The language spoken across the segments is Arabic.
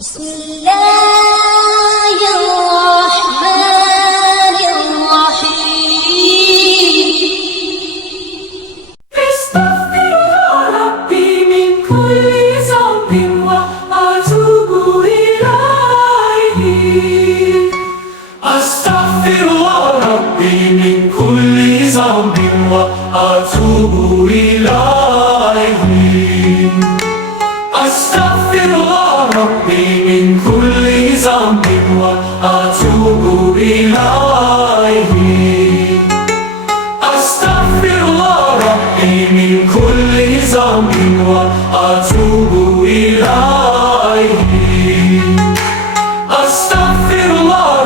بسم الله الرحمن الرحيم استغفر ربي من كل ذنب وأتوب إليه. أستغفر ربي من كل ذنب وأتوب إليه. أستغفر ربي من كل ذنب وأتوب إليه. أستغفر ربي من كل ذنب وأتوب إليه. أستغفر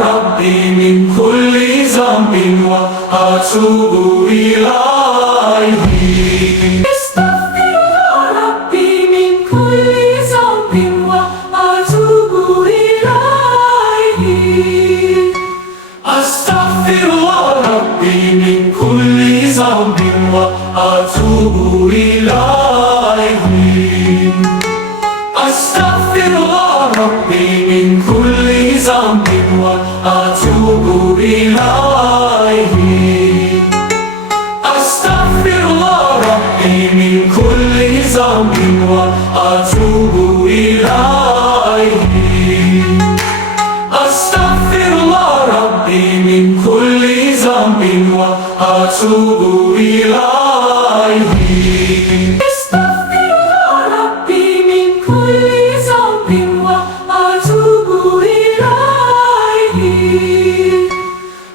ربي من كل ذنب وأتوب إليه. استغفر ربي من كل ذنب وأتوب إليه. أستغفر ربي من كل ذنب وأتوب إليه. أستغفر ربي من كل ذنب وأتوب إليه. أستغفر ربي من كل ذنب وأتوب إليه. أستغفر ربي من كل ذنب وأتوب إليه. استغفر ربي من كل ذنب وأتوب إليه.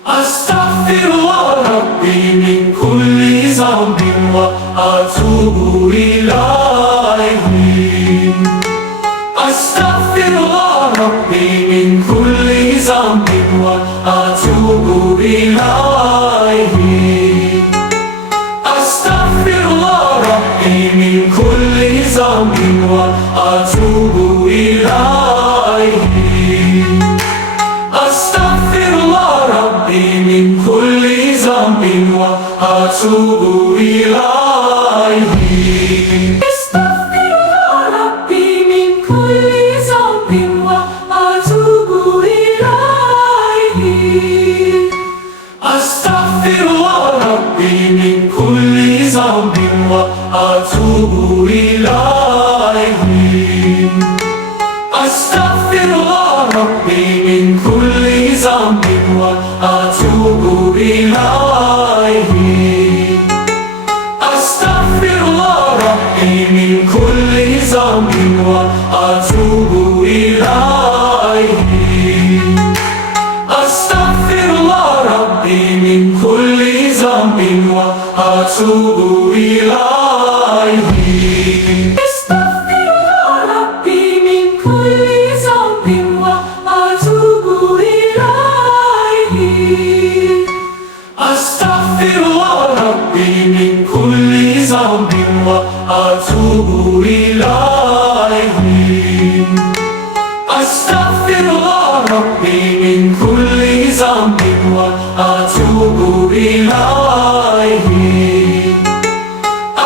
أستغفر ربي من كل ذنب وأتوب إليه. أستغفر ربي من كل ذنب وأتوب إليه. أستغفر ربي من كل ذنب وأتوب إليه. أستغفر ربي من كل ذنب وأتوب إليه. استغفر ربي من كل ذنب وأتوب إليه. أستغفر ربي من كل ذنب وأتوب إليه. أستغفر ربي من كل ذنب وأتوب إليه. أستغفر ربي من كل ذنب وأتوب إليه. أستغفر ربي من كل ذنب وأتوب إليه. استغفر ربي من كل ذنب وأتوب إليه. أستغفر ربي من كل ذنب وأتوب إليه. أستغفر ربي من كل ذنب وأتوب إليه.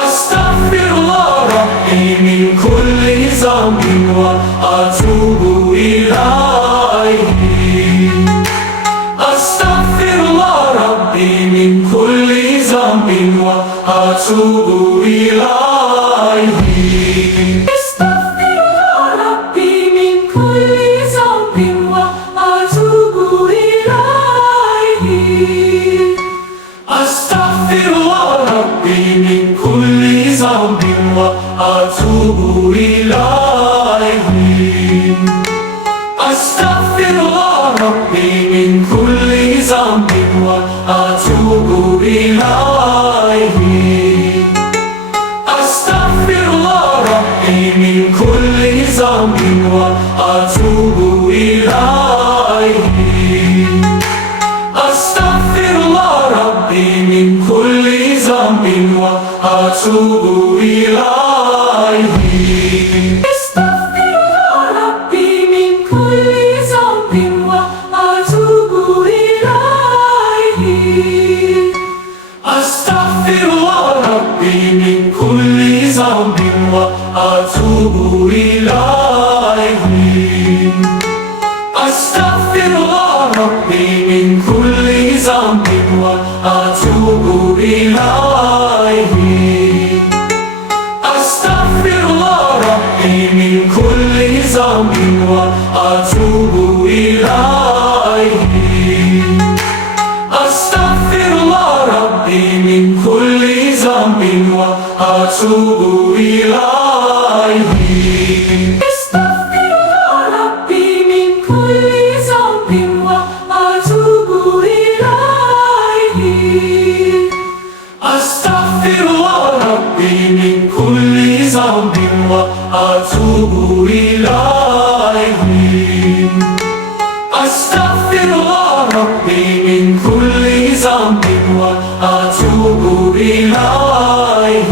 أستغفر ربي من كل ذنب وأتوب إليه. أستغفر ربي من كل ذنب وأتوب إليه. استغفر ربي من كل ذنب وأتوب إليه. أستغفر ربي من كل ذنب وأتوب إليه. أستغفر ربي من كل ذنب وأتوب إليه. أستغفر ربي من كل ذنب وأتوب إليه. أستغفر ربي من كل ذنب وأتوب إليه. استغفر ربي من كل ذنب وأتوب إليه. أستغفر ربي من كل ذنب وأتوب إليه. أستغفرullah ربي من كل ذنب وأتوب إليه أستغفرullah ربي من كل ذنب وأتوب إليه أستغفرullah ربي من كل ذنب وأتوب إليه أستغفرullah ربي من كل ذنب وأتوب إليه أستغفرullah ربي من كل ذنب وأتوب إليه أستغفرullah ربي من كل ذنب وأتوب إليه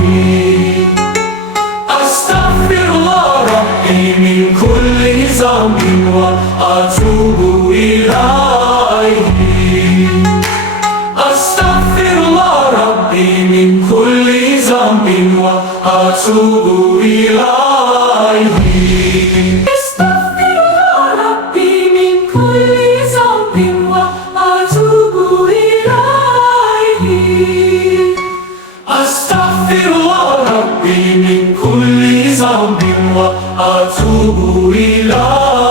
أستغفرullah ربي من كل ذنب وأتوب إليه أستغفرullah ربي من كل ذنب وأتوب إليه أستغفرullah ربي من كل ذنب وأتوب إليه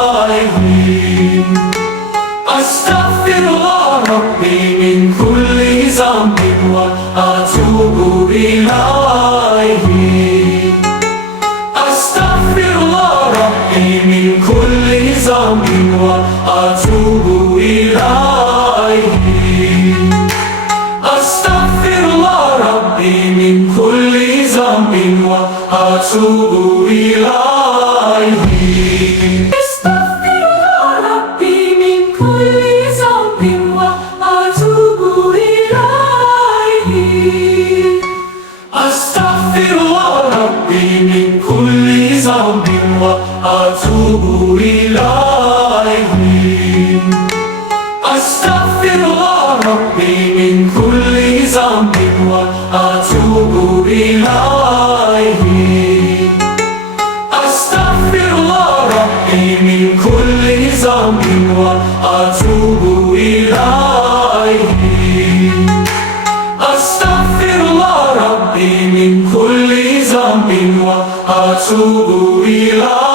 أستغفرullah ربي من كل ذنب وأتوب إليه أستغفرullah ربي من كل ذنب وأتوب إليه أستغفرullah ربي من كل ذنب وأتوب إليه أستغفرullah ربي من كل ذنب وأتوب إليه أستغفرullah ربي من كل ذنب وأتوب إليه أستغفرullah ربي من كل ذنب وأتوب إليه أستغفرullah ربي من كل ذنب وأتوب إليه أستغفرullah ربي من كل ذنب وأتوب إليه